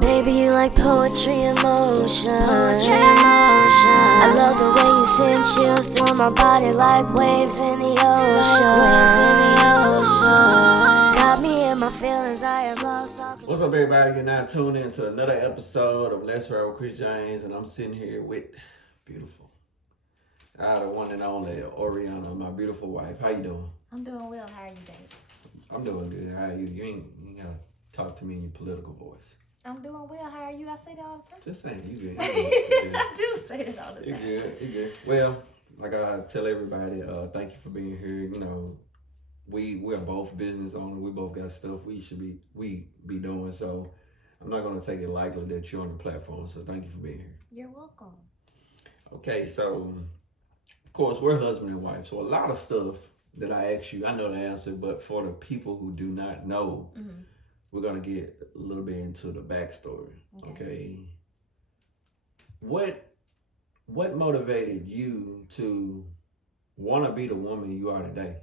Baby, you like poetry in motion. I love the way you send chills through my body like waves in the ocean. Got me in my feelings, I have lost all control. What's up, everybody? You're now tuned in to another episode of Let's Ride with Kris Jamez, and I'm sitting here with beautiful, the one and only Orionna, my beautiful wife. How you doing? I'm doing well. How are you, babe? I'm doing good. How are you? You ain't gotta talk to me in your political voice. I'm doing well. How are you? I say that all the time. Just saying, you good. I do say it all the time. You good. You good. Well, like I tell everybody, thank you for being here. You know, we're both business owners. We both got stuff we be doing. So I'm not gonna take it lightly that you're on the platform. So thank you for being here. You're welcome. Okay, so of course we're husband and wife. So a lot of stuff that I ask you, I know the answer, but for the people who do not know, we're gonna get a little bit into the backstory. Okay. What motivated you to want to be the woman you are today?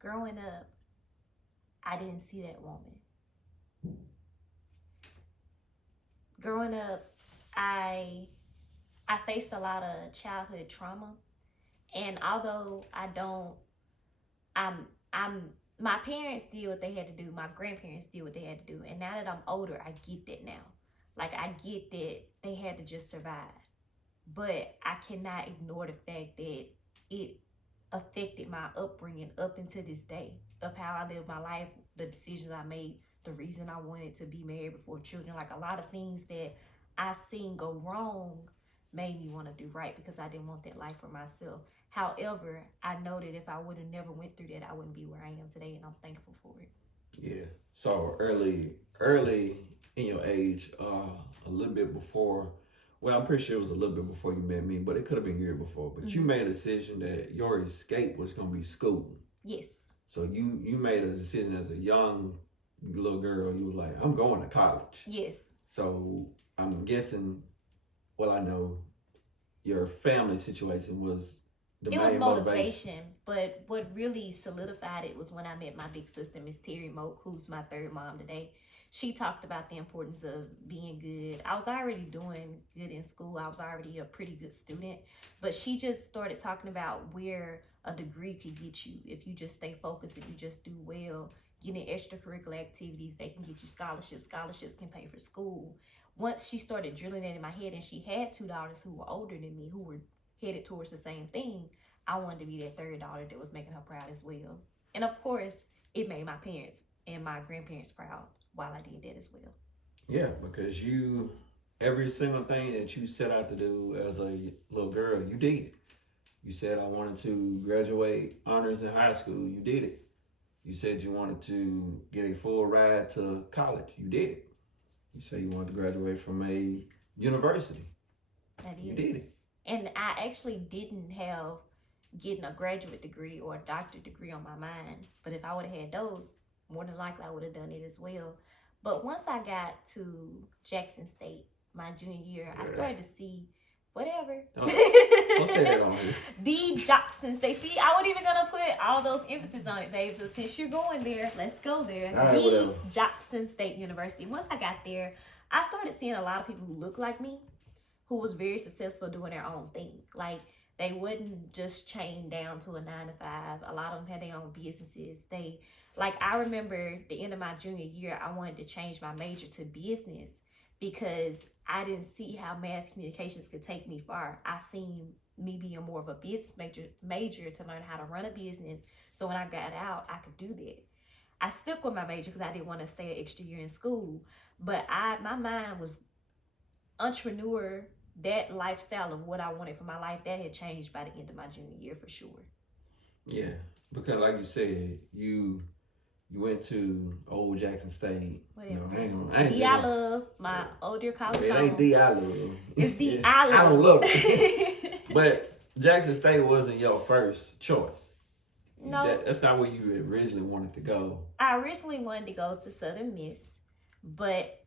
Growing up, I didn't see that woman. Growing up, I faced a lot of childhood trauma, and although my parents did what they had to do, my grandparents did what they had to do, and now that I'm older, I get that now. Like, I get that they had to just survive, but I cannot ignore the fact that it affected my upbringing up until this day, of how I lived my life, the decisions I made, the reason I wanted to be married before children. Like, a lot of things that I seen go wrong made me want to do right because I didn't want that life for myself. However, I know that if I would have never went through that, I wouldn't be where I am today, and I'm thankful for it. Yeah. So early in your age, a little bit before. Well, I'm pretty sure it was a little bit before you met me, but it could have been a year before. But you made a decision that your escape was going to be school. Yes. So you made a decision as a young little girl. You was like, I'm going to college. Yes. So I'm guessing, well, I know your family situation was the main was motivation. But what really solidified it was when I met my big sister, Miss Terry Moak, who's my third mom today. She talked about the importance of being good. I was already doing good in school. I was already a pretty good student. But she just started talking about where a degree could get you if you just stay focused, if you just do well, getting extracurricular activities, they can get you scholarships. Scholarships can pay for school. Once she started drilling that in my head, and she had two daughters who were older than me, who were headed towards the same thing, I wanted to be that third daughter that was making her proud as well. And of course, it made my parents and my grandparents proud while I did that as well. Yeah, because every single thing that you set out to do as a little girl, you did. You said, I wanted to graduate honors in high school. You did it. You said you wanted to get a full ride to college. You did it. You said you wanted to graduate from a university. I did. You did it. And I actually didn't have getting a graduate degree or a doctorate degree on my mind. But if I would have had those, more than likely I would have done it as well. But once I got to Jackson State, my junior year, I started to see whatever. Don't say that on here. The Jackson State. See, I wasn't even going to put all those emphasis on it, babe. So since you're going there, let's go there. All right, whatever. Jackson State University. Once I got there, I started seeing a lot of people who looked like me, who was very successful doing their own thing. Like, they wouldn't just chain down to a 9-to-5. A lot of them had their own businesses. I remember the end of my junior year, I wanted to change my major to business because I didn't see how mass communications could take me far. I seen me being more of a business major to learn how to run a business. So when I got out, I could do that. I stuck with my major because I didn't want to stay an extra year in school. But my mind was entrepreneur. That lifestyle of what I wanted for my life, that had changed by the end of my junior year for sure. Yeah, because like you said, you went to old Jackson State. Whatever. I ain't I love my old dear college it home. ain't the I love. It's the I love. I don't love it. But Jackson State wasn't your first choice. No. That's not where you originally wanted to go. I originally wanted to go to Southern Miss,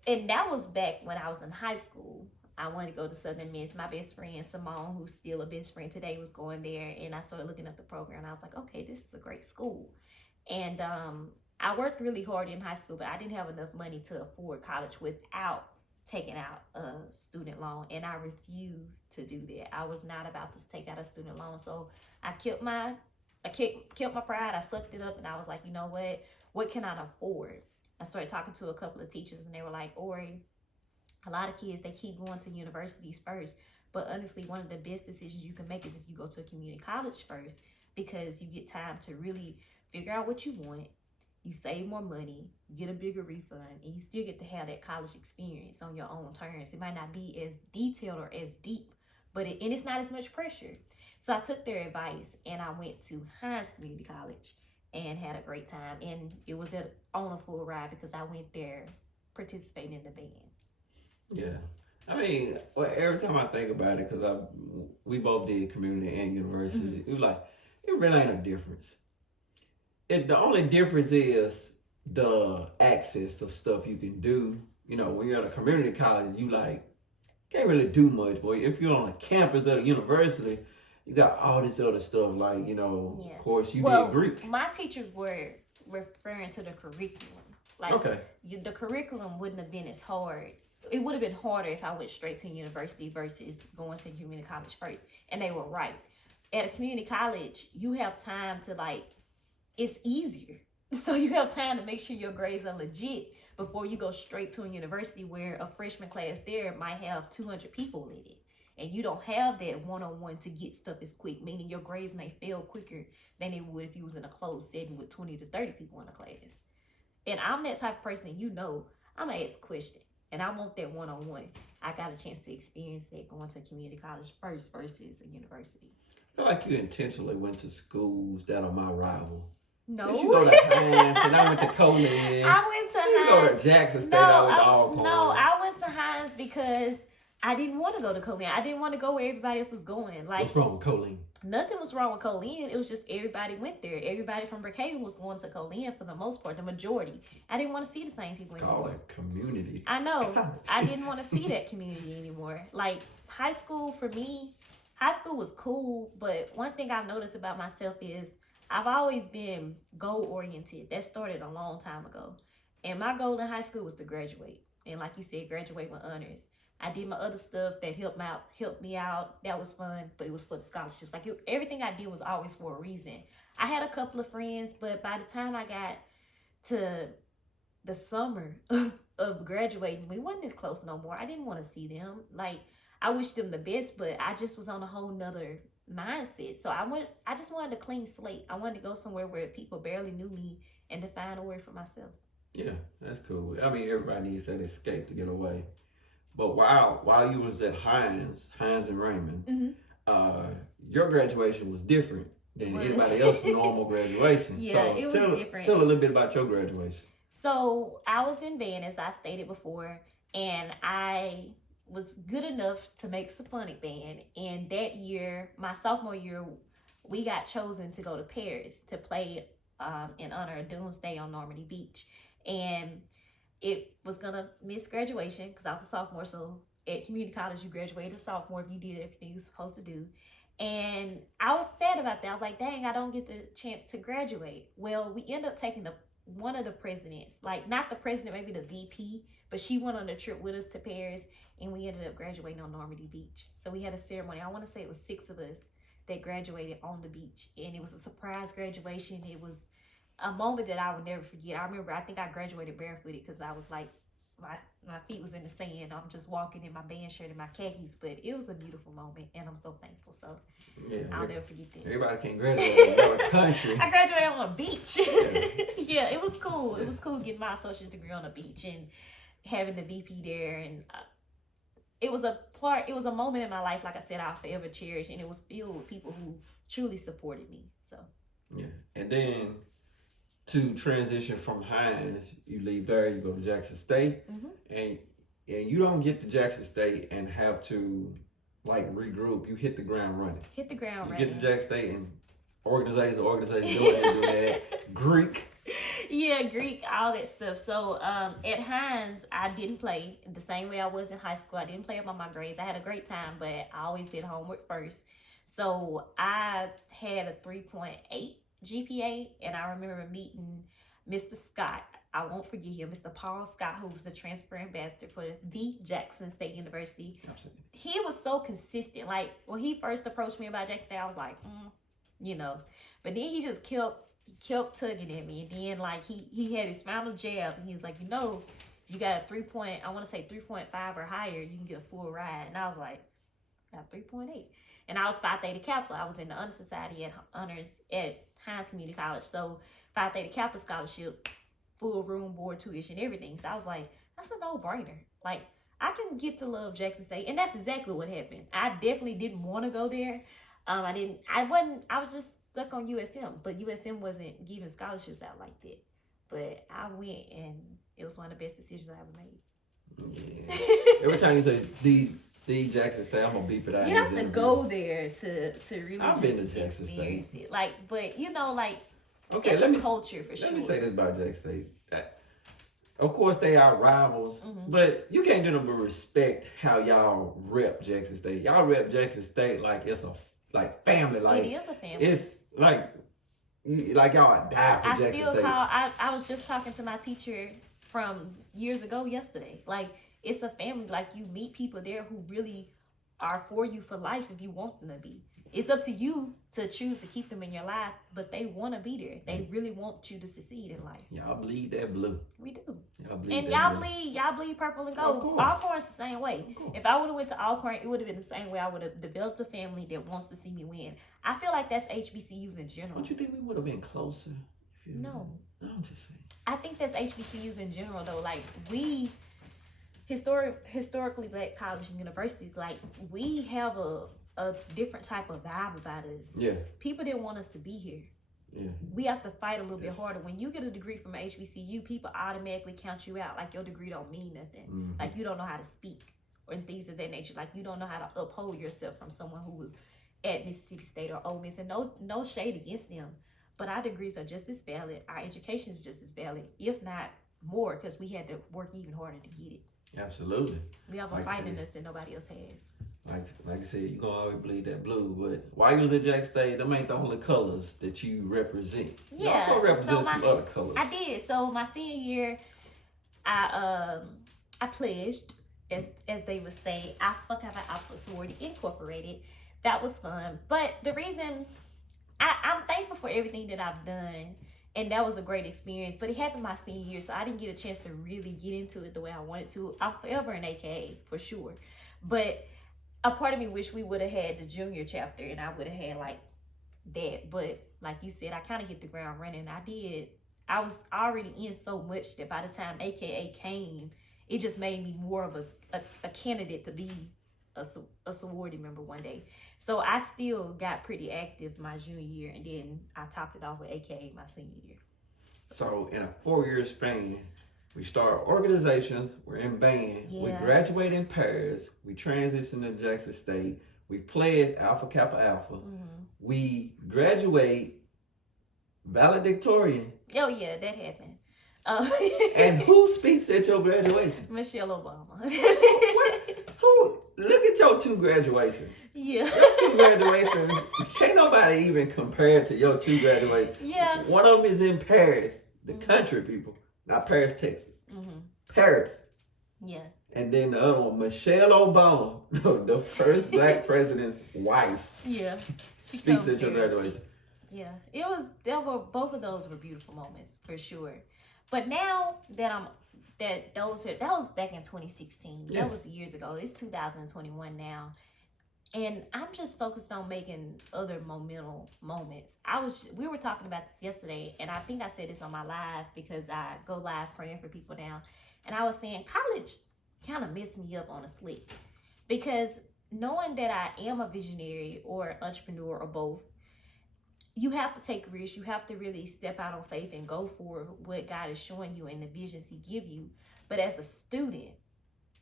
and that was back when I was in high school. I wanted to go to Southern Miss. My best friend, Simone, who's still a best friend today, was going there. And I started looking up the program. And I was like, okay, this is a great school. And I worked really hard in high school, but I didn't have enough money to afford college without taking out a student loan, and I refused to do that. I was not about to take out a student loan, so I kept my pride. I sucked it up, and I was like, you know what can I afford? I started talking to a couple of teachers, and they were like, Ori, a lot of kids, they keep going to universities first, but honestly, one of the best decisions you can make is if you go to a community college first, because you get time to really figure out what you want. You save more money, get a bigger refund, and you still get to have that college experience on your own terms. It might not be as detailed or as deep, but it's not as much pressure. So I took their advice, and I went to Hines Community College and had a great time. And it was on a full ride because I went there participating in the band. Yeah. I mean, well, every time I think about it, because we both did community and university, it was like, it really ain't a difference. The only difference is the access of stuff you can do. You know, when you're at a community college, you can't really do much. Boy, if you're on a campus at a university, you got all this other stuff of course you did Greek. My teachers were referring to the curriculum. The curriculum wouldn't have been as hard. It would have been harder if I went straight to university versus going to community college first. And they were right. At a community college, you have time to it's easier. So you have time to make sure your grades are legit before you go straight to a university where a freshman class there might have 200 people in it. And you don't have that one-on-one to get stuff as quick, meaning your grades may fail quicker than it would if you was in a closed setting with 20 to 30 people in a class. And I'm that type of person, I'm going to ask a question. And I want that one-on-one. I got a chance to experience that going to community college first versus a university. I feel like you intentionally went to schools that are my rival. No. You go to Hines, and I went to Coleman. I went to Hines. You go to Jackson State, I went to Alcorn. No, I went to Hines because I didn't want to go to Coleman. I didn't want to go where everybody else was going. What's wrong with Coleman? Nothing was wrong with Coleman. It was just everybody went there. Everybody from Brookhaven was going to Coleman for the most part, the majority. I didn't want to see the same people anymore. It's called a community. I know. I didn't want to see that community anymore. High school for me, high school was cool, but one thing I've noticed about myself is I've always been goal-oriented. That started a long time ago. And my goal in high school was to graduate. And like you said, graduate with honors. I did my other stuff that helped me out. That was fun, but it was for the scholarships. Everything I did was always for a reason. I had a couple of friends, but by the time I got to the summer of graduating, we wasn't as close no more. I didn't want to see them. I wished them the best, but I just was on a whole nother mindset. So I just wanted a clean slate. I wanted to go somewhere where people barely knew me and to find a way for myself. Yeah, that's cool. I mean, everybody needs that escape to get away. But while you was at Hines and Raymond, your graduation was different than anybody else's normal graduation. Yeah, so it was different. Tell a little bit about your graduation. So I was in band, as I stated before, and I was good enough to make symphonic band. And that year, my sophomore year, we got chosen to go to Paris to play in honor of Doomsday on Normandy Beach. And it was gonna miss graduation because I was a sophomore. So at community college, you graduated as a sophomore if you did everything you were supposed to do. And I was sad about that. I was like, dang, I don't get the chance to graduate. Well, we ended up taking one of the presidents, not the president, maybe the VP, but she went on a trip with us to Paris, and we ended up graduating on Normandy Beach. So we had a ceremony. I want to say it was 6 of us that graduated on the beach, and it was a surprise graduation. It was a moment that I would never forget. I think I graduated barefooted because I was my feet was in the sand. I'm just walking in my band shirt and my khakis, but it was a beautiful moment, and I'm so thankful. So I'll never forget that. Everybody can't graduate in another country. I graduated on a beach. Yeah, it was cool. It was cool getting my associate's degree on a beach and having the VP there, and it was a moment in my life, like I said, I'll forever cherish, and it was filled with people who truly supported me. So yeah, and then to transition from Hines, you leave there, you go to Jackson State, and you don't get to Jackson State and have to regroup. You hit the ground running. You get to Jackson State and organization do that. Greek. Yeah, Greek, all that stuff. So at Hines, I didn't play the same way I was in high school. I didn't play up on my grades. I had a great time, but I always did homework first. So I had a 3.8 GPA, and I remember meeting Mr. Scott, I won't forget him, Mr. Paul Scott, who was the transfer ambassador for the Jackson State University. Absolutely. He was so consistent. Like, when he first approached me about Jackson State, I was like, you know. But then he just kept tugging at me. And then, like, he had his final jab, and he was like, you know, you got a 3.5 or higher, you can get a full ride. And I was like, I got 3.8. And I was Phi Theta Kappa. I was in the honor society at honors at Hines Community College. So Phi Theta Kappa scholarship, full room, board, tuition, everything. So I was like, that's a no-brainer. Like, I can get to love Jackson State. And that's exactly what happened. I definitely didn't want to go there. I was just stuck on USM. But USM wasn't giving scholarships out like that. But I went, and it was one of the best decisions I ever made. Yeah. Every time you say the Jackson State, I'm gonna beep it out. You have to go there to really I've been to Jackson experience State. it. Like, but you know, like, okay, it's a culture for sure. Let me say this about Jackson State. Of course, they are rivals, but you can't do them but respect how y'all rep Jackson State. Y'all rep Jackson State like it's a family. Like, it is a family. It's like y'all die for Jackson State. I was just talking to my teacher from years ago yesterday. Like, it's a family. Like, you meet people there who really are for you for life if you want them to be. It's up to you to choose to keep them in your life, but they want to be there. They really want you to succeed in life. Y'all bleed that blue. We do. Y'all bleed purple and gold. Alcorn's the same way. If I would have went to Alcorn, it would have been the same way. I would have developed a family that wants to see me win. I feel like that's HBCUs in general. Don't you think we would have been closer? No. I'm just saying. I think that's HBCUs in general, though. Like, we historically black colleges and universities, like, we have a different type of vibe about us. Yeah. People didn't want us to be here. Yeah. We have to fight a little bit harder. When you get a degree from an HBCU, people automatically count you out. Like, your degree don't mean nothing. Like, you don't know how to speak or things of that nature. Like, you don't know how to uphold yourself from someone who was at Mississippi State or Ole Miss. And no shade against them, but our degrees are just as valid. Our education is just as valid, if not more, because we had to work even harder to get it. Absolutely. We have a fight in us that nobody else has. Like I said, you're going to always bleed that blue, but while you was at Jackson State, them ain't the only colors that you represent. You also represent some other colors. I did. So my senior year, I pledged, as they would say, I for Sorority Incorporated. That was fun. But the reason, I'm thankful for everything that I've done, and that was a great experience. But it happened my senior year, so I didn't get a chance to really get into it the way I wanted to. I'm forever an AKA, for sure. But a part of me wish we would have had the junior chapter, and I would have had, like, that. But like you said, I kind of hit the ground running. I was already in so much that by the time AKA came, it just made me more of a candidate to be a sorority member one day. So I still got pretty active my junior year, and then I topped it off with AKA my senior year. So in a 4-year span, we start organizations, we're in band, we graduate in Paris, we transition to Jackson State, we pledge Alpha Kappa Alpha, we graduate valedictorian. Oh yeah, that happened. And who speaks at your graduation? Michelle Obama. Who? Look at your 2 graduations. Yeah. Your 2 graduations, can't nobody even compare to your 2 graduations. Yeah. One of them is in Paris, the country people, not Paris, Texas. Paris. Yeah. And then the other one, Michelle Obama, the first black president's wife. Yeah. Speaks at your graduation. Yeah. Both of those were beautiful moments, for sure. But now that that was back in 2016. Yeah. That was years ago. It's 2021 now. And I'm just focused on making other momental moments. We were talking about this yesterday, and I think I said this on my live because I go live praying for people now. And I was saying college kind of messed me up on a slick, because knowing that I am a visionary or entrepreneur or both, you have to take risks. You have to really step out on faith and go for what God is showing you and the visions he give you. But as a student,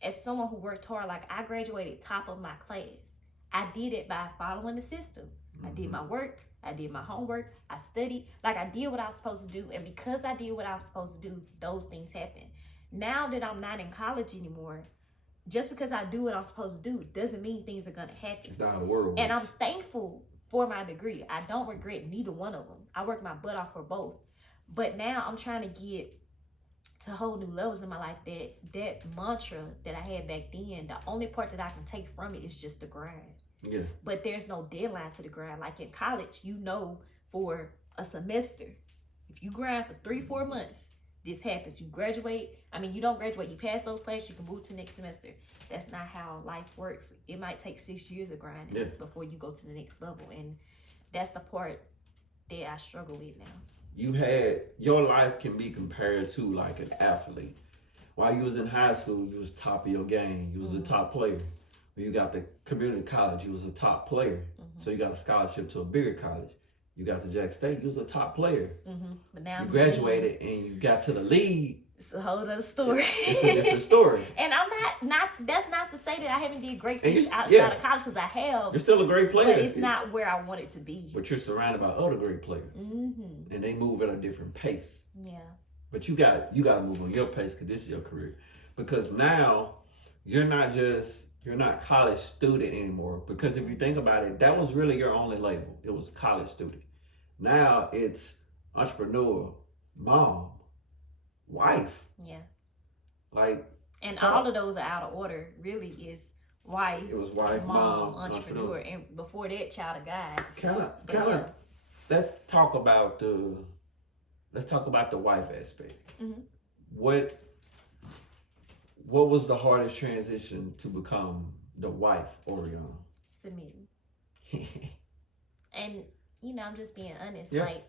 as someone who worked hard, like, I graduated top of my class. I did it by following the system. I did my work. I did my homework. I studied. Like, I did what I was supposed to do. And because I did what I was supposed to do, those things happened. Now that I'm not in college anymore, just because I do what I'm supposed to do doesn't mean things are going to happen. It's not how the world works. And I'm thankful for my degree. I don't regret neither one of them. I worked my butt off for both. But now I'm trying to get to whole new levels in my life. That mantra that I had back then, the only part that I can take from it is just the grind. Yeah. But there's no deadline to the grind. Like in college, you know, for a semester, if you grind for 3-4 months, this happens. You graduate. I mean, you don't graduate. You pass those classes, you can move to next semester. That's not how life works. It might take 6 years of grinding before you go to the next level. And that's the part that I struggle with now. Your life can be compared to like an athlete. While you was in high school, you was top of your game. You was a top player. When you got the community college, you was a top player. So you got a scholarship to a bigger college. You got to Jack State, you was a top player. But now you graduated and you got to the league. It's a whole other story. It's a different story. And I'm not. That's not to say that I haven't did great things outside of college, because I have. You're still a great player. But it's not where I want it to be. But you're surrounded by other great players, and they move at a different pace. Yeah. But you got to move on your pace, because this is your career. Because now you're not college student anymore. Because if you think about it, that was really your only label. It was college student. Now it's entrepreneur, mom, wife. Yeah. Like. And all of those are out of order. Really is wife. It was wife, mom, entrepreneur. And before that, child of God. Kind of. Let's talk about the wife aspect. What was the hardest transition to become the wife, Orionna? Submitting. And I'm just being honest. Yeah. Like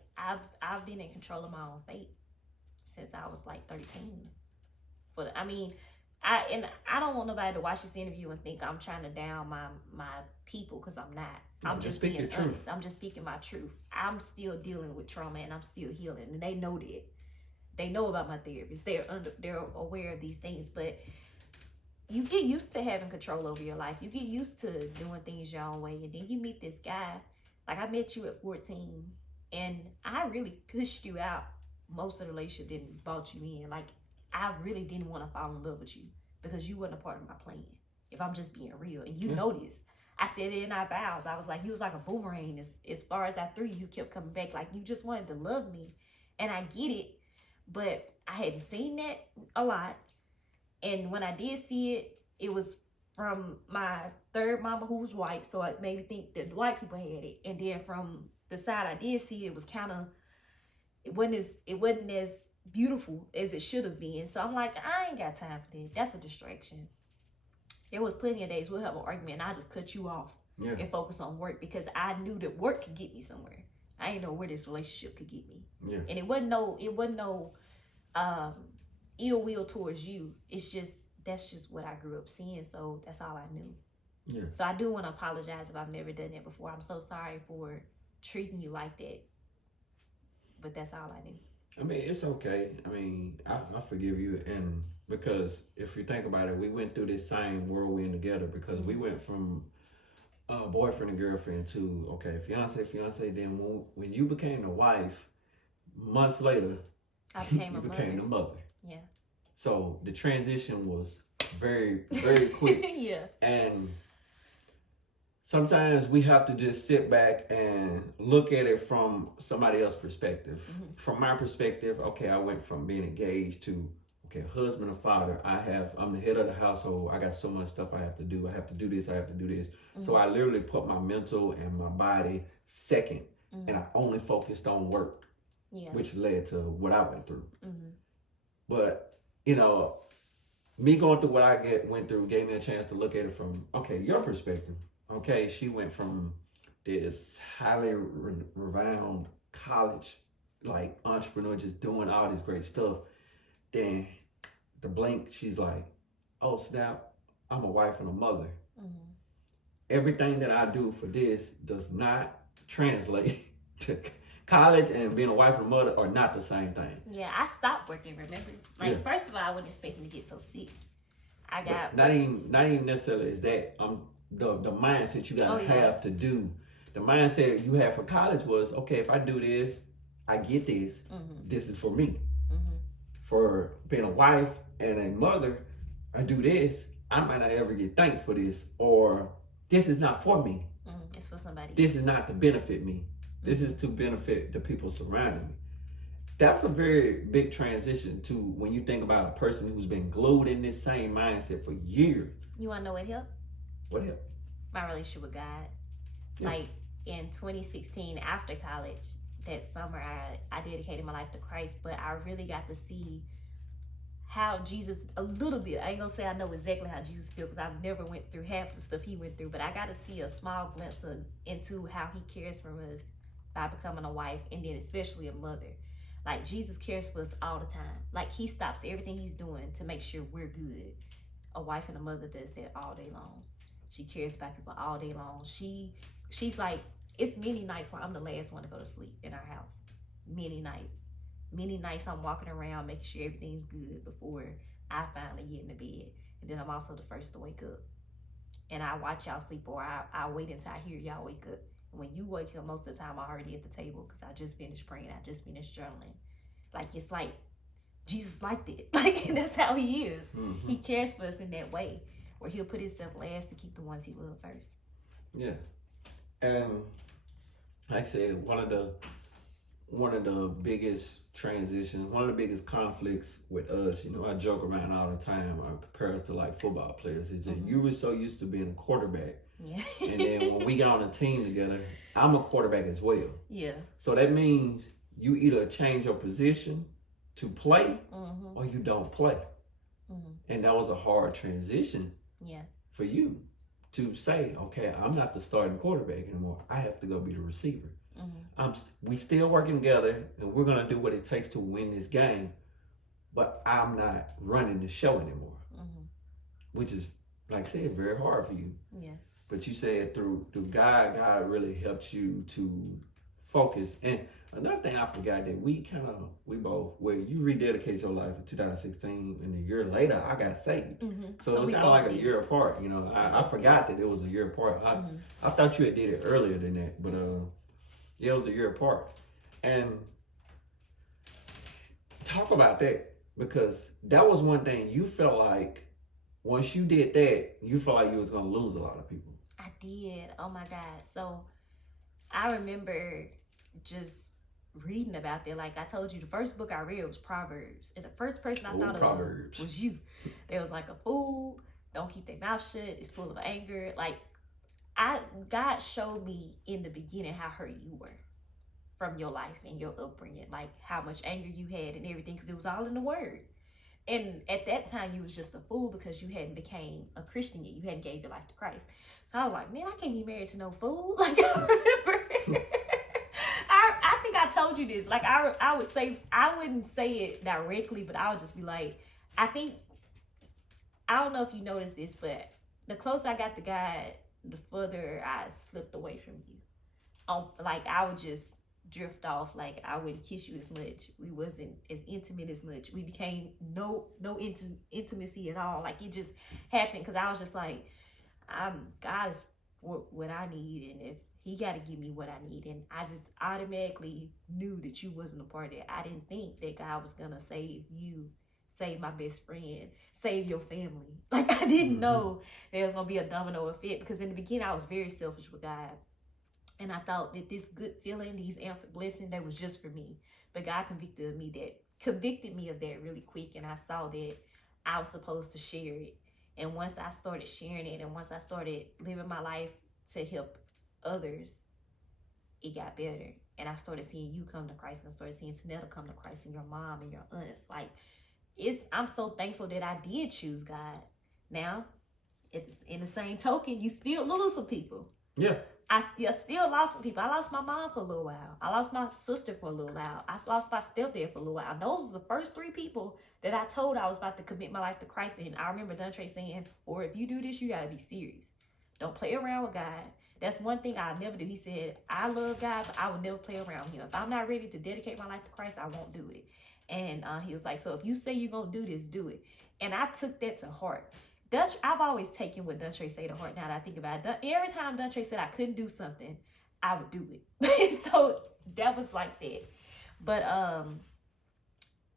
I've been in control of my own fate since I was like 13. But I mean, I don't want nobody to watch this interview and think I'm trying to down my people, because I'm not. I'm just being honest. Truth. I'm just speaking my truth. I'm still dealing with trauma and I'm still healing, and they know that. They know about my therapist. They're aware of these things, but you get used to having control over your life. You get used to doing things your own way, and then you meet this guy. Like, I met you at 14, and I really pushed you out most of the relationship, didn't brought you in. Like, I really didn't want to fall in love with you because you wasn't a part of my plan, if I'm just being real. And you know this. I said it in our vows. I was like, you was like a boomerang. As far as I threw you, you kept coming back. Like, you just wanted to love me. And I get it, but I hadn't seen that a lot. And when I did see it, it was from my third mama, who was white, so it made me think that white people had it. And then from the side I did see, it was kind of, it wasn't as beautiful as it should have been. So I'm like, I ain't got time for that. That's a distraction. There was plenty of days we'll have an argument and I just cut you off and focus on work, because I knew that work could get me somewhere. I didn't know where this relationship could get me. Yeah. And it wasn't no ill will towards you. It's just, that's just what I grew up seeing. So that's all I knew. Yeah. So I do want to apologize if I've never done that before. I'm so sorry for treating you like that. But that's all I knew. I mean, it's okay. I mean, I forgive you. And because if you think about it, we went through this same whirlwind together, because we went from boyfriend and girlfriend to, okay, fiance. Then when you became the wife, months later, you became the mother. Yeah. So the transition was very, very quick. Yeah. And sometimes we have to just sit back and look at it from somebody else's perspective. From my perspective, okay, I went from being engaged to, okay, husband and father. I'm the head of the household. I got so much stuff I have to do. I have to do this. So I literally put my mental and my body second, and I only focused on work, which led to what I went through. But, me going through what I went through gave me a chance to look at it from, okay, your perspective. Okay, she went from this highly renowned college, like entrepreneur, just doing all this great stuff. Then the blink, she's like, oh snap, I'm a wife and a mother. Everything that I do for this does not translate to college, and being a wife and a mother are not the same thing. Yeah, I stopped working, remember? Like, first of all, I wasn't expecting to get so sick. I got... Not even necessarily is that. The mindset you gotta have to do. The mindset you had for college was, okay, if I do this, I get this. This is for me. For being a wife and a mother, I do this, I might not ever get thanked for this, or this is not for me. It's for somebody else. This is not to benefit me. This is to benefit the people surrounding me. That's a very big transition to when you think about a person who's been glued in this same mindset for years. You want to know what helped? What helped? My relationship with God. Yeah. Like in 2016, after college, that summer, I dedicated my life to Christ, but I really got to see how Jesus, a little bit, I ain't gonna say I know exactly how Jesus feels because I've never went through half the stuff he went through, but I got to see a small glimpse into how he cares for us by becoming a wife, and then especially a mother. Like, Jesus cares for us all the time. Like, he stops everything he's doing to make sure we're good. A wife and a mother does that all day long. She cares about people all day long. She's like, it's many nights where I'm the last one to go to sleep in our house. Many nights. Many nights I'm walking around making sure everything's good before I finally get into bed. And then I'm also the first to wake up. And I watch y'all sleep, or I wait until I hear y'all wake up. And when you wake up, most of the time I'm already at the table because I just finished praying. I just finished journaling. Like, it's like Jesus liked it. Like, that's how he is. Mm-hmm. He cares for us in that way, where he'll put himself last to keep the ones he loves first. Yeah. And like I said, one of the biggest transitions, one of the biggest conflicts with us, you know, I joke around all the time, I compare us to like football players, is that you were so used to being a quarterback. Yeah. And then when we got on a team together, I'm a quarterback as well. Yeah. So that means you either change your position to play or you don't play. And that was a hard transition for you to say, okay, I'm not the starting quarterback anymore. I have to go be the receiver. We still working together, and we're gonna do what it takes to win this game, but I'm not running the show anymore. Which is, like I said, very hard for you. Yeah. But you said through God really helped you to focus. And another thing I forgot that we both, where you rededicated your life in 2016, and a year later I got saved. So it was kind of like a year apart. You know, I forgot that it was a year apart. I thought you had did it earlier than that, but yeah, it was a year apart. And talk about that, because that was one thing you felt like once you did that, you felt like you was gonna lose a lot of people. I did. Oh my God. So I remember just reading about that. Like I told you, the first book I read was Proverbs. And the first person I thought of was you. There was like, a fool, don't keep their mouth shut, it's full of anger. Like, God showed me in the beginning how hurt you were from your life and your upbringing, like how much anger you had and everything, because it was all in the Word. And at that time, you was just a fool because you hadn't became a Christian yet. You hadn't gave your life to Christ. So I was like, man, I can't be married to no fool. Like, I remember, I think I told you this. Like, I would say, I wouldn't say it directly, but I would just be like, I don't know if you noticed this, but the closer I got to God, the further I slipped away from you. Like, I would just drift off. Like, I wouldn't kiss you as much. We wasn't as intimate as much. We became no intimacy at all. Like, it just happened because I was just like, God is what I need, and if he got to give me what I need. And I just automatically knew that you wasn't a part of it. I didn't think that God was gonna save you, save my best friend, save your family. Like, I didn't know there was gonna be a domino effect, because in the beginning I was very selfish with God. And I thought that this good feeling, these answered blessings, that was just for me. But God convicted me of that really quick, and I saw that I was supposed to share it. And once I started sharing it, and once I started living my life to help others, it got better. And I started seeing you come to Christ, and I started seeing Tanetta come to Christ, and your mom and your aunts. Like, I'm so thankful that I did choose God. Now, in the same token, you still lose some people. Yeah. I still lost some people. I lost my mom for a little while. I lost my sister for a little while. I lost my stepdad for a little while. Those are the first 3 people that I told I was about to commit my life to Christ. And I remember Dontre saying, or if you do this, you got to be serious. Don't play around with God. That's one thing I'll never do. He said, I love God, but I will never play around with him. If I'm not ready to dedicate my life to Christ, I won't do it. And he was like, so if you say you're going to do this, do it. And I took that to heart. I've always taken what Dontre say to heart now that I think about it. Every time Dontre said I couldn't do something, I would do it. So that was like that. But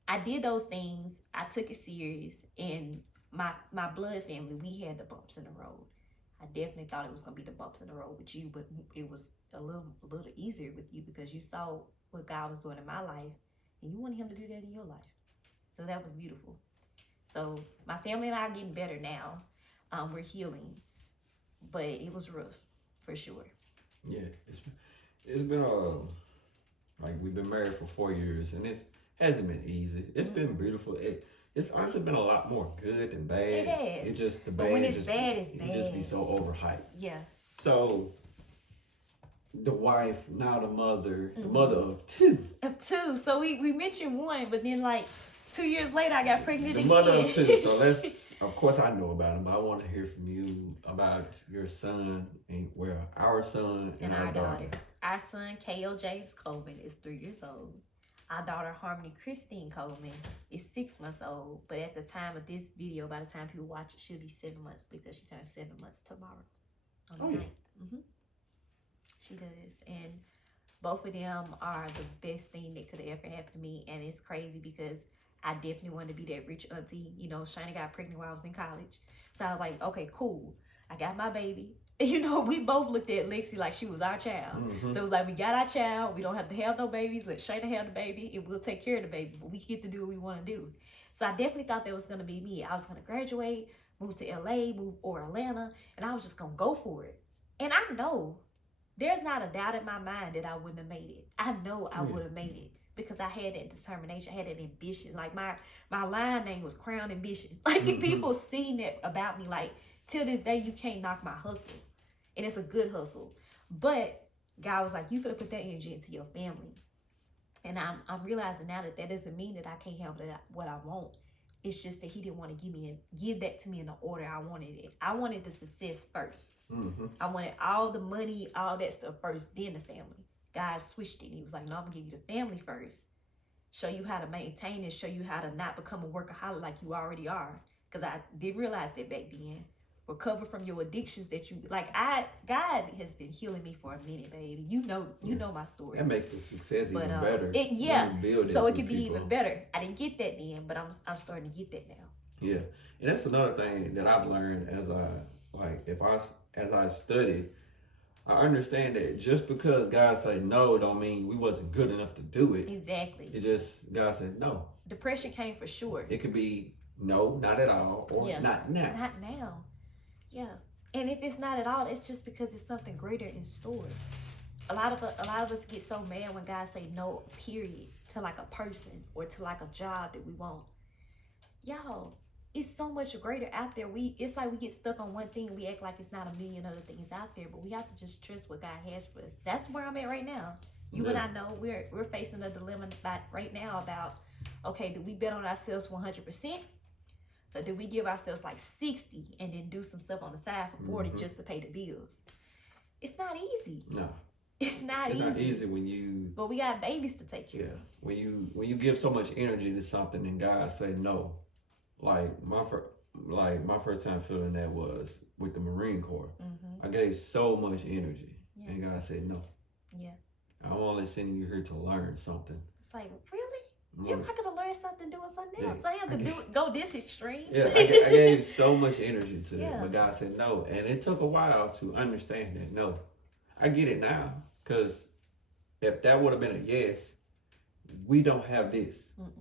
I did those things. I took it serious. And my blood family, we had the bumps in the road. I definitely thought it was going to be the bumps in the road with you, but it was a little easier with you because you saw what God was doing in my life. and you wanted him to do that in your life. So that was beautiful. So my family and I are getting better now. We're healing, but it was rough for sure. Yeah, it's been like we've been married for 4 years, and it hasn't been easy. It's been beautiful. It's honestly been a lot more good than bad. It has. It just the bad. But when it's bad, it's bad. It just be so overhyped. Yeah. So the wife, now the mother of two. Of two. So we mentioned one, but then like 2 years later, I got pregnant The again. mother of two. So let's, of course, I know about him, but I want to hear from you about your son and our son and our daughter. Our son, Jamez Coleman, is 3 years old. Our daughter, Harmony Christine Coleman, is 6 months old. But at the time of this video, by the time people watch it, she'll be 7 months because she turns 7 months tomorrow on the 9th. Mm-hmm. She does. And both of them are the best thing that could ever happen to me. And it's crazy because I definitely wanted to be that rich auntie. You know, Shana got pregnant while I was in college. So I was like, okay, cool. I got my baby. You know, we both looked at Lexi like she was our child. Mm-hmm. So it was like, we got our child. We don't have to have no babies. Let Shana have the baby and we'll take care of the baby. But we get to do what we want to do. So I definitely thought that was going to be me. I was going to graduate, move to LA, or Atlanta, and I was just going to go for it. And I know there's not a doubt in my mind that I wouldn't have made it. I know I would have made it because I had that determination. I had that ambition. Like my line name was Crown Ambition. Like people seen that about me. Like till this day, you can't knock my hustle. And it's a good hustle. But God was like, you could have put that energy into your family. And I'm realizing now that doesn't mean that I can't have what I want. It's just that he didn't want to give that to me in the order I wanted it. I wanted the success first. Mm-hmm. I wanted all the money, all that stuff first, then the family. God switched it. He was like, no, I'm going to give you the family first. Show you how to maintain it. Show you how to not become a workaholic like you already are. Because I didn't realize that back then. Recover from your addictions that you like. God has been healing me for a minute, baby. You know my story. That makes the success even better. So it could be even better. I didn't get that then, but I'm starting to get that now. Yeah, and that's another thing that I've learned as I studied. I understand that just because God said no, don't mean we wasn't good enough to do it. Exactly. It just God said no. Depression came for sure. It could be no, not at all, or not now. Not now. Yeah, and if it's not at all, it's just because it's something greater in store. A lot of us get so mad when God say no, period, to like a person or to like a job that we want. Y'all, it's so much greater out there. It's like we get stuck on one thing. We act like it's not a million other things out there, but we have to just trust what God has for us. That's where I'm at right now. And I know we're facing a dilemma right now about, okay, do we bet on ourselves 100%? Or do we give ourselves like 60 and then do some stuff on the side for 40 just to pay the bills? It's not easy. No. It's not easy when you... But we got babies to take care of. When you give so much energy to something and God say no. Like my first time feeling that was with the Marine Corps. Mm-hmm. I gave so much energy and God said no. Yeah. I'm only sending you here to learn something. It's like, really? You're not gonna learn something doing something else. I have to go this extreme. Yeah, I gave so much energy to it, but God said no, and it took a while to understand that. No, I get it now, because if that would have been a yes, we don't have this. Mm-mm.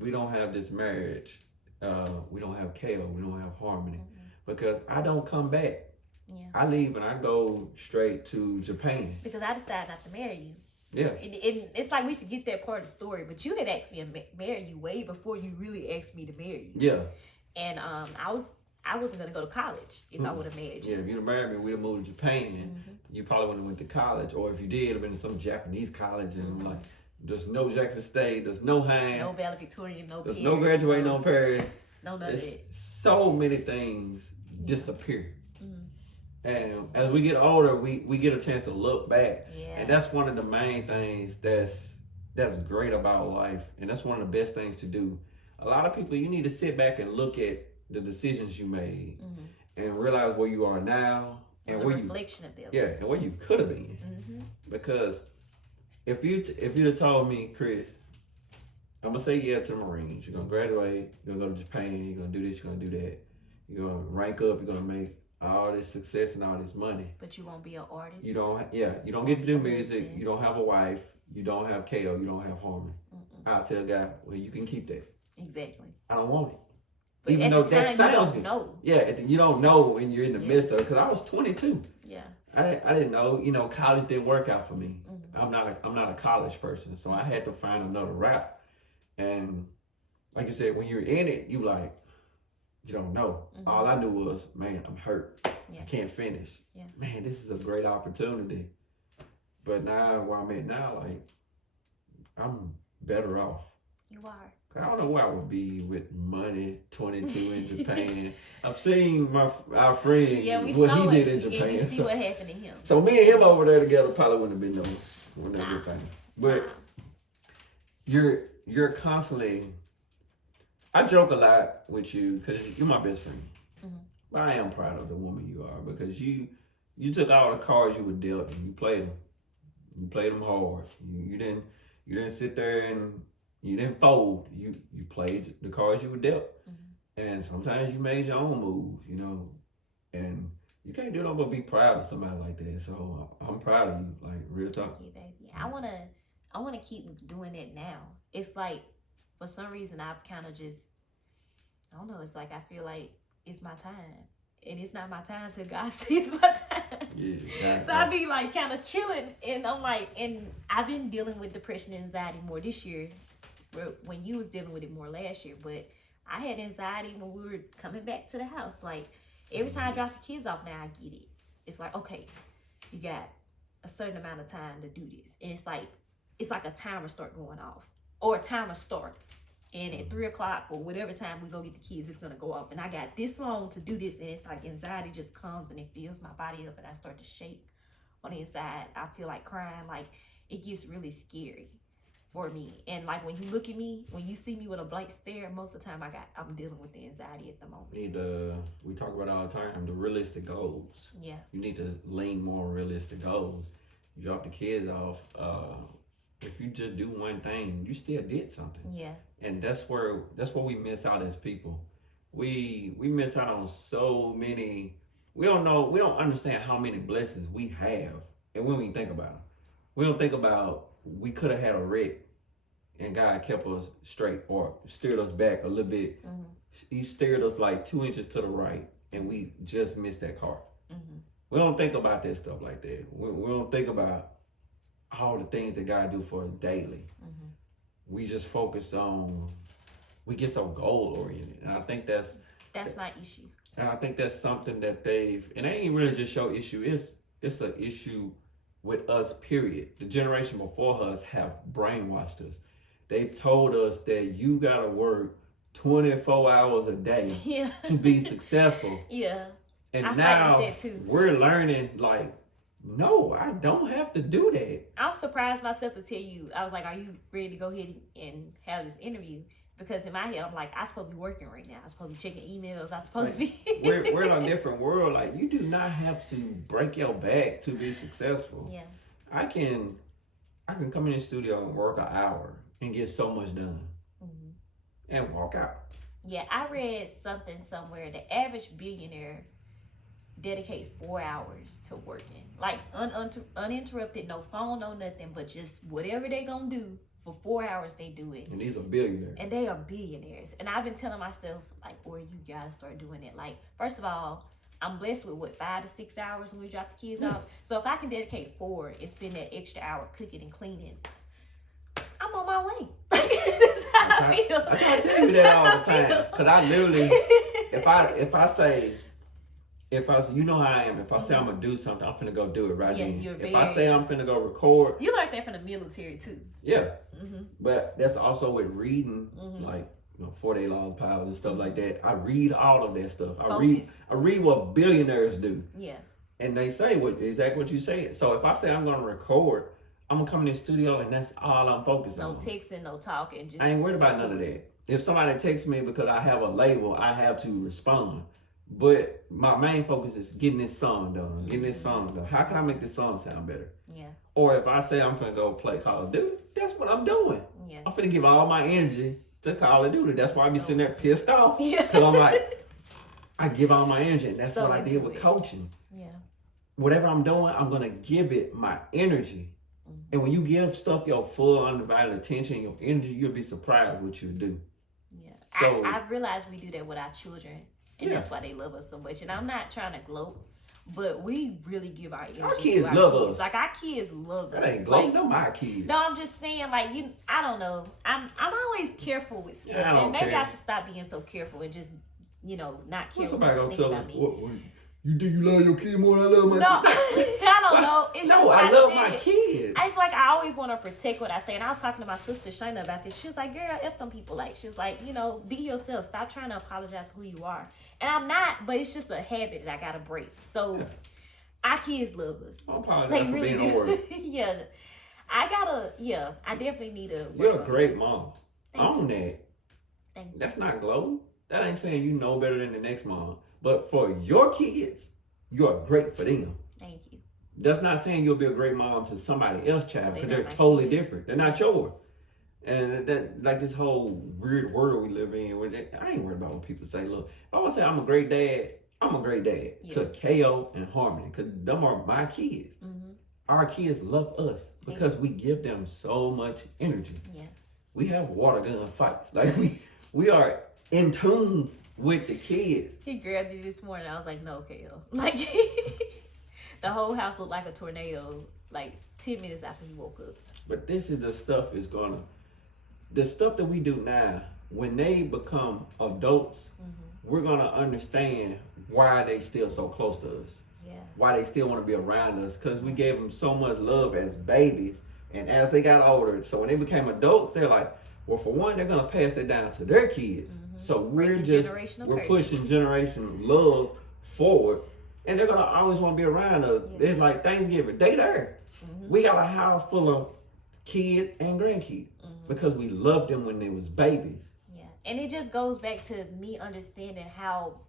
We don't have this marriage. We don't have Kale. We don't have harmony, because I don't come back. Yeah. I leave and I go straight to Japan because I decided not to marry you. Yeah. It's like we forget that part of the story, but you had asked me to marry you way before you really asked me to marry you. Yeah. And I wasn't gonna go to college if I would have married you. Yeah, if you'd have married me, we'd have moved to Japan, and you probably wouldn't have went to college, or if you did, it'd have been to some Japanese college, and like there's no Jackson State, there's no Hines, no valedictorian, no there's Paris, no graduating on Paris, no none of that. So many things disappear. And as we get older, we get a chance to look back. Yeah. And that's one of the main things that's great about life. And that's one of the best things to do. A lot of people, you need to sit back and look at the decisions you made and realize where you are now. It's and a reflection of them. Yeah, and where you could have been. Because if you'd have told me, Kris, I'm going to say yeah to the Marines. You're going to graduate. You're going to go to Japan. You're going to do this. You're going to do that. You're going to rank up. You're going to make all this success and all this money. But you won't be an artist. You don't get to do music. You don't have a wife. You don't have KO. You don't have harmony. I'll tell a guy, well, you can keep that. Exactly. I don't want it. But even at though the that time, sounds you don't good. know. Yeah, you don't know when you're in the midst of it. Because I was 22. Yeah. I didn't know. You know, college didn't work out for me. Mm-hmm. I'm not a college person, so I had to find another route. And like you said, when you're in it, you don't know. Mm-hmm. All I knew was, man, I'm hurt. Yeah. I can't finish. Yeah. Man, this is a great opportunity. But now, where I'm at now, like, I'm better off. You are. I don't know where I would be with money, 22 in Japan. I've seen our friend, what he did in Japan. And you see what happened to him. So me and him over there together probably wouldn't have been no good thing. But you're constantly, I joke a lot with you because you're my best friend. Mm-hmm. But I am proud of the woman you are because you took all the cards you were dealt and you played them. You played them hard. You didn't sit there and you didn't fold. You played the cards you were dealt. Mm-hmm. And sometimes you made your own moves, you know. And you can't do nothing but be proud of somebody like that. So I'm proud of you, like real talk. Thank you, baby. I wanna keep doing it now. It's like for some reason I've kind of just, I don't know, it's like I feel like it's my time. And it's not my time till God says it's my time. Yeah, so I be like kind of chilling, and I'm like, and I've been dealing with depression and anxiety more this year, when you was dealing with it more last year. But I had anxiety when we were coming back to the house. Like every time I drop the kids off, now I get it. It's like, okay, you got a certain amount of time to do this, and it's like a timer start going off, or a timer starts. And at 3 o'clock or whatever time we go get the kids, it's gonna go off. And I got this long to do this, and it's like anxiety just comes and it fills my body up, and I start to shake on the inside. I feel like crying. Like it gets really scary for me. And like when you look at me, when you see me with a blank stare, most of the time I'm dealing with the anxiety at the moment. We talk about all the time the realistic goals. Yeah. You need to lean more on realistic goals. You drop the kids off. If you just do one thing, you still did something. Yeah. And that's where we miss out as people. We miss out on so many. We don't understand how many blessings we have, and when we think about them, we don't think about we could have had a wreck, and God kept us straight or steered us back a little bit. Mm-hmm. He steered us like 2 inches to the right, and we just missed that car. Mm-hmm. We don't think about that stuff like that. We don't think about all the things that God do for us daily. Mm-hmm. We just focus on, we get so goal oriented. And I think that's my issue. And I think that's something that and they ain't really just your issue, it's an issue with us, period. The generation before us have brainwashed us. They've told us that you gotta work 24 hours a day to be successful. Yeah. And I now fight with that too. We're learning like, no, I don't have to do that. I'm surprised myself to tell you. I was like, are you ready to go ahead and have this interview? Because in my head, I'm like, I'm supposed to be working right now. I'm supposed to be checking emails. I'm supposed to be. we're in a different world. Like, you do not have to break your back to be successful. Yeah. I can come in the studio and work an hour and get so much done. Mm-hmm. And walk out. Yeah, I read something somewhere. The average billionaire dedicates 4 hours to working, like uninterrupted, no phone, no nothing, but just whatever they gonna do for 4 hours, they do it. And these are billionaires. And they are billionaires. And I've been telling myself, like, boy, you gotta start doing it. Like, first of all, I'm blessed with 5 to 6 hours when we drop the kids off. So if I can dedicate 4 and spend that extra hour cooking and cleaning, I'm on my way. That's how I feel. I try to tell you that all the time. Because I literally, if I say, you know how I am. If I say I'm gonna do something, I'm finna go do it right then. If I say I'm finna go record, you learned that from the military too. Yeah, but that's also with reading, like 4-Day Laws of Power and stuff like that. I read all of that stuff. I read what billionaires do. Yeah, and they say exactly what you said. So if I say I'm gonna record, I'm gonna come in the studio and that's all I'm focused on. No texting, no talking. I ain't worried about none of that. If somebody texts me because I have a label, I have to respond. But my main focus is getting this song done. How can I make this song sound better? Yeah. Or if I say I'm finna go play Call of Duty, that's what I'm doing. Yeah. I'm finna give all my energy to Call of Duty. That's why I be sitting there pissed off. Yeah. Because I'm like, I give all my energy. And that's what I did with coaching. Yeah. Whatever I'm doing, I'm gonna give it my energy. And when you give stuff your full undivided attention, your energy, you'll be surprised what you do. Yeah. So I realize we do that with our children, and that's why they love us so much. And I'm not trying to gloat, but we really give our energy our kids to our love kids. us. Like our kids love us. That ain't gloating, like, no, my kids. No, I'm just saying, like, I don't know. I'm always careful with stuff, Yeah, and maybe care. I should stop being so careful and just, not care. What's somebody gonna what tell about us? me. What, you think you love your kid more than I love my No, kid? I don't know. It's just what I love said. my kids. It's like I always want to protect what I say. And I was talking to my sister Shayna about this. She was like, girl, F them people. Like, she's like, be yourself. Stop trying to apologize for who you are. And I'm not, but it's just a habit that I got to break. So our kids love us. I apologize They for really being do. a word. I definitely need to. You're a great mom. Own that. Thank you. That's not glow. That ain't saying you know better than the next mom. But for your kids, you're great for them. Thank you. That's not saying you'll be a great mom to somebody else's child, because they're not my totally kids. different. They're not yours. And that, like this whole weird world we live in, where I ain't worried about what people say. Look, if I want to say I'm a great dad, I'm a great dad to KO and Harmony, because them are my kids. Mm-hmm. Our kids love us because we give them so much energy. Yeah. We have water gun fights. Like we are in tune with the kids. He grabbed me this morning. I was like, no, KO. Like, the whole house looked like a tornado, like 10 minutes after he woke up. But this is the stuff the stuff that we do now, when they become adults, we're going to understand why they still so close to us. Yeah. Why they still want to be around us, because we gave them so much love as babies. And as they got older, so when they became adults, they're like, well, for one, they're going to pass it down to their kids. So we're pushing generational love forward, and they're going to always want to be around us. Yeah. It's like Thanksgiving, they there. We got a house full of kids and grandkids because we loved them when they was babies. Yeah, and it just goes back to me understanding how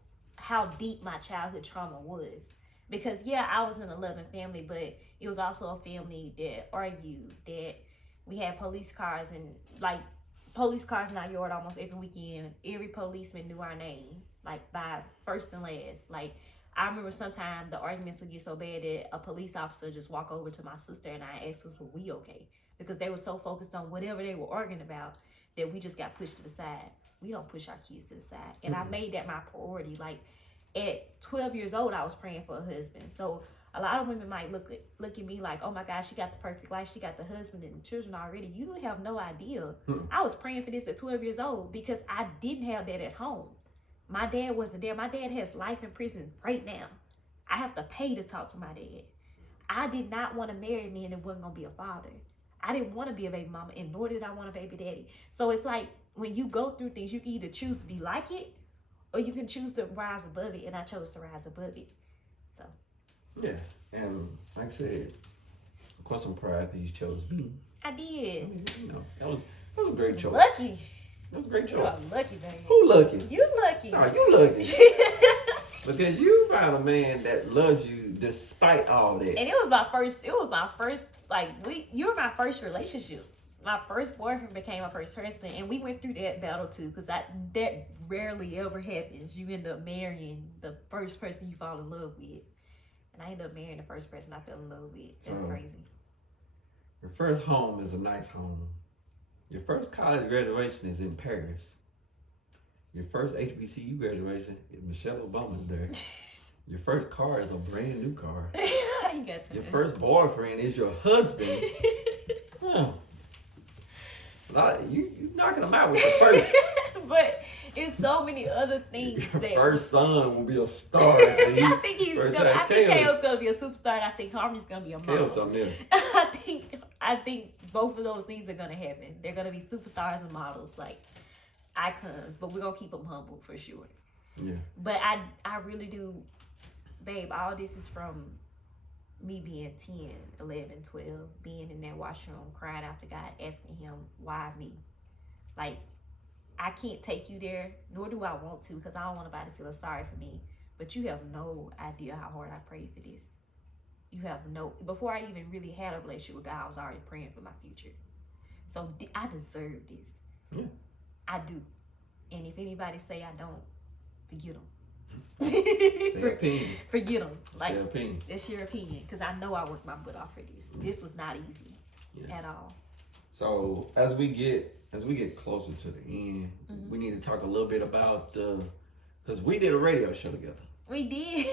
deep my childhood trauma was. Because I was in a loving family, but it was also a family that argued, that we had police cars, and like police cars in our yard almost every weekend. Every policeman knew our name, like by first and last. Like, I remember sometimes the arguments would get so bad that a police officer just walk over to my sister and I asked us, were we okay? Because they were so focused on whatever they were arguing about that we just got pushed to the side. We don't push our kids to the side. And I made that my priority. Like, at 12 years old, I was praying for a husband. So a lot of women might look at me like, oh my gosh, she got the perfect life. She got the husband and the children already. You have no idea. I was praying for this at 12 years old because I didn't have that at home. My dad wasn't there. My dad has life in prison right now. I have to pay to talk to my dad. I did not want to marry me and it wasn't going to be a father. I didn't want to be a baby mama, and nor did I want a baby daddy. So it's like, when you go through things, you can either choose to be like it, or you can choose to rise above it, and I chose to rise above it. So. Yeah, and like I said, of course I'm proud because you chose me. I did. I mean, that was a great choice. Lucky. That was a great choice. You are lucky, baby. Who lucky? You lucky. No, you lucky. Because you found a man that loves you despite all that. And it was my first, like, you were my first relationship. My first boyfriend became my first husband, and we went through that battle too, because that rarely ever happens. You end up marrying the first person you fall in love with. And I ended up marrying the first person I fell in love with. That's crazy. Your first home is a nice home. Your first college graduation is in Paris. Your first HBCU graduation is Michelle Obama's there. Your first car is a brand new car. Your first boyfriend is your husband. You knocking them out with the first. But it's so many other things. Your first son will be a star. I think KO's gonna be a superstar, and I think Harmony's gonna be a mom. KO's something else. I think both of those things are gonna happen. They're gonna be superstars and models, like icons. But we're gonna keep them humble for sure. Yeah. But I really do, babe. All this is from me being 10, 11, 12, being in that washroom, crying out to God, asking him, why me? Like, I can't take you there, nor do I want to, because I don't want anybody to feel sorry for me. But you have no idea how hard I prayed for this. Before I even really had a relationship with God, I was already praying for my future. So I deserve this. Yeah. I do. And if anybody say I don't, forget them. Opinion. Forget them. Like, their opinion. That's your opinion, because I know I worked my butt off for this. This was not easy. at all. So as we get closer to the end, we need to talk a little bit about because we did a radio show together. We did.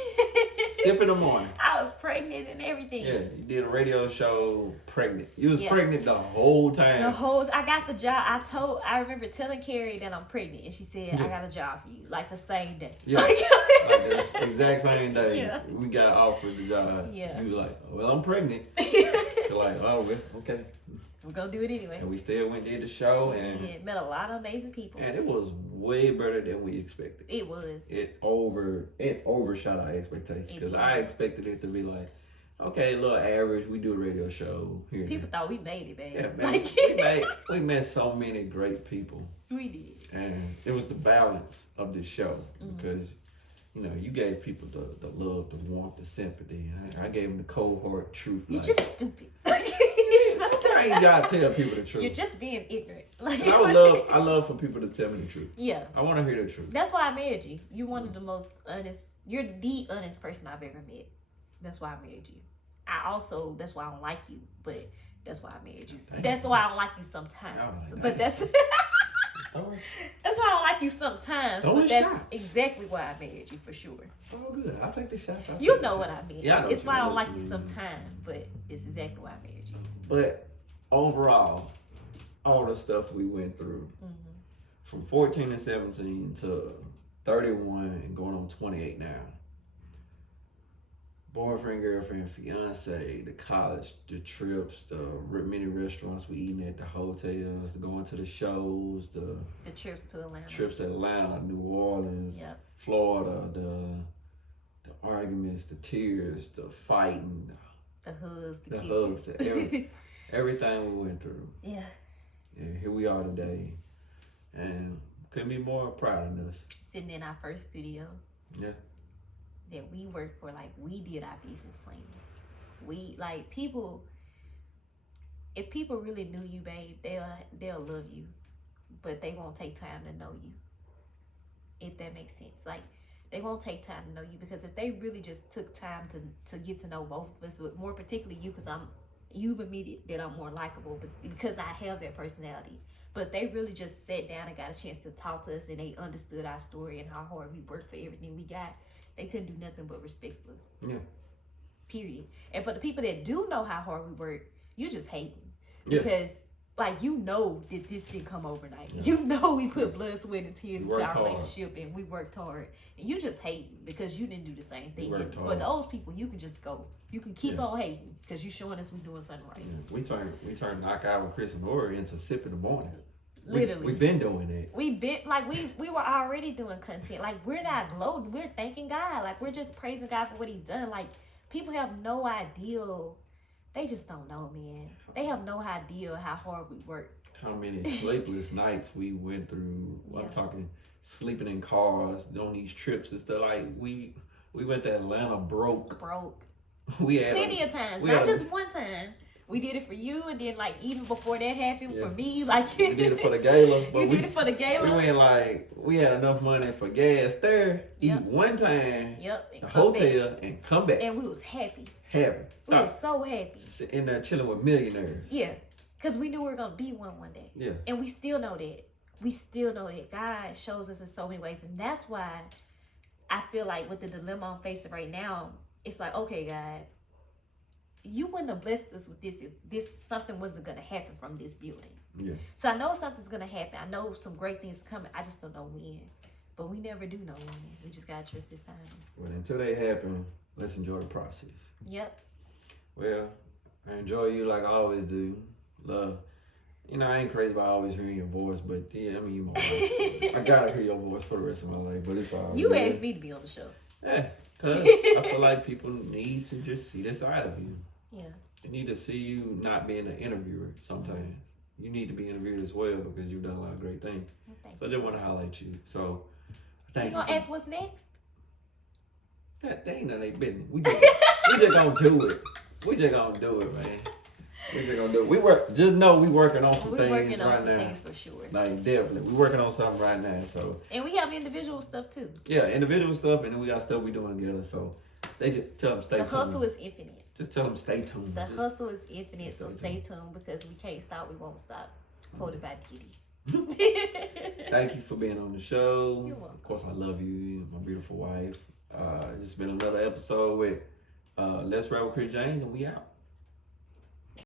Sip in the morning. I was pregnant and everything. Yeah, you did a radio show pregnant. You was pregnant the whole time. I got the job. I remember telling Carrie that I'm pregnant, and she said, I got a job for you, like the same day. Yeah, like the exact same day. Yeah. We got offered the job. Yeah. You were like, well, I'm pregnant. You're like, oh, well, okay. We're going to do it anyway. And we still went and did the show. And met a lot of amazing people. And it was way better than we expected. It was. It overshot our expectations. Because I expected it to be like, okay, a little average. We do a radio show here. People thought we made it, babe. Yeah, man, we met so many great people. We did. And it was the balance of this show. Because, you know, you gave people the love, the warmth, the sympathy. I gave them the cold hard truth. You're just stupid. Sometimes you gotta tell people the truth. You're just being ignorant. I love for people to tell me the truth. Yeah. I want to hear the truth. That's why I married you. You're one of the most honest. You're the honest person I've ever met. That's why I married you. That's why I don't like you, but that's why I married you. That's why I don't like you sometimes. But that's that's why I don't like you sometimes. But that's exactly why I married you for sure. It's all good. I'll take the shot. You know what I mean. Yeah, it's why I don't like you sometimes, but it's exactly why I married you. But overall, all the stuff we went through, from 14 and 17 to 31 and going on 28 now. Boyfriend, girlfriend, fiance, the college, the trips, the many restaurants we eating at, the hotels, the going to the shows, the trips to Atlanta, New Orleans, Florida, the arguments, the tears, the fighting, the hugs, the kisses. Everything we went through. Yeah. And here we are today. And couldn't be more proud of us. Sitting in our first studio. Yeah. That we worked for, like we did our business plan. We like people. If people really knew you, babe, they'll love you, but they won't take time to know you. If that makes sense, like they won't take time to know you, because if they really just took time to get to know both of us, but more particularly you, because you've admitted that I'm more likable, but because I have that personality. But they really just sat down and got a chance to talk to us, and they understood our story and how hard we worked for everything we got. They couldn't do nothing but respect us. Yeah. Period. And for the people that do know how hard we work, you just hating. Yeah. Because, like, you know that this didn't come overnight. Yeah. You know we put blood, sweat, and tears into our relationship, and we worked hard. And you just hating because you didn't do the same thing. And for those people, you can just go. You can keep on hating because you're showing us we're doing something right. Yeah. We turned Knock Out with Kris and Ori into Sip in the Morning. Literally. We've been doing it. We've been, like, we were already doing content. Like, we're not gloating. We're thanking God. Like, we're just praising God for what he's done. Like, people have no idea. They just don't know, man. They have no idea how hard we work. How many sleepless nights we went through. Yeah. I'm talking sleeping in cars, on these trips and stuff. Like, we went to Atlanta broke. We had plenty of times. Not just one time. We did it for you, and then, like, even before that happened, for me, like... we did it for the gala. But we did it for the gala. We went, like, we had enough money for gas there, eat one time, the hotel, and come back. And we was happy. We were so happy. In there chilling with millionaires. Yeah, because we knew we were going to be one day. Yeah. And we still know that. We still know that. God shows us in so many ways, and that's why I feel like with the dilemma I'm facing right now, it's like, okay, God, you wouldn't have blessed us with this if something wasn't going to happen from this building. Yeah. So I know something's going to happen. I know some great things coming. I just don't know when. But we never do know when. We just got to trust this time. Well, until they happen, let's enjoy the process. Yep. Well, I enjoy you like I always do. Love. You know, I ain't crazy about always hearing your voice, but yeah, I mean, you my wife. I got to hear your voice for the rest of my life, but it's all You good. asked me to be on the show. Yeah, because I feel like people need to just see this side of you. Yeah. They need to see you not being an interviewer sometimes. You need to be interviewed as well because you've done a lot of great things. Well, so I just want to highlight you. So thank you. You gonna ask what's next? That ain't none of their business. We just gonna do it. We just gonna do it, man. We just gonna do it. Just know we working on some things right now. We're working on some things for sure. Like, definitely. We working on something right now. So. And we have individual stuff too. Yeah, individual stuff, and then we got stuff we doing together. So they just tell them stay tuned. The hustle is infinite. Just tell them stay tuned. The hustle is infinite, so stay tuned because we can't stop, we won't stop. Quoted by Kitty. Thank you for being on the show. You're welcome. Of course, I love you, my beautiful wife. It's been another episode with Let's Rap with Kris James, and we out.